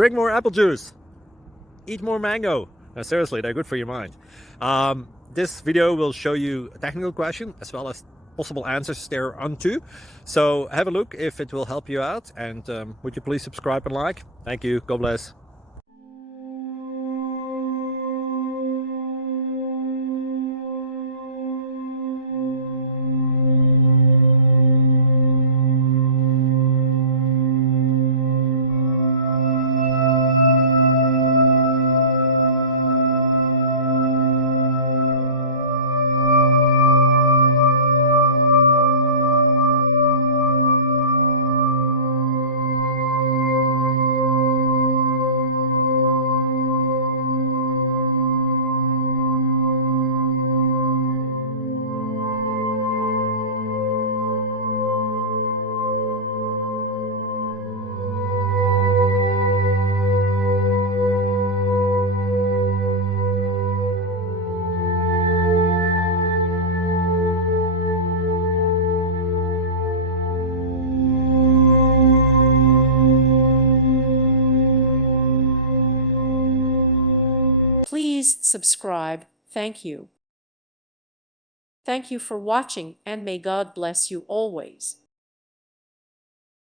Drink more apple juice. Eat more mango. No, seriously, they're good for your mind. This video will show you a technical question as well as possible answers thereunto. So have a look if it will help you out, and would you please subscribe and like? Thank you. God bless. Please subscribe. Thank you. Thank you for watching, and may God bless you always.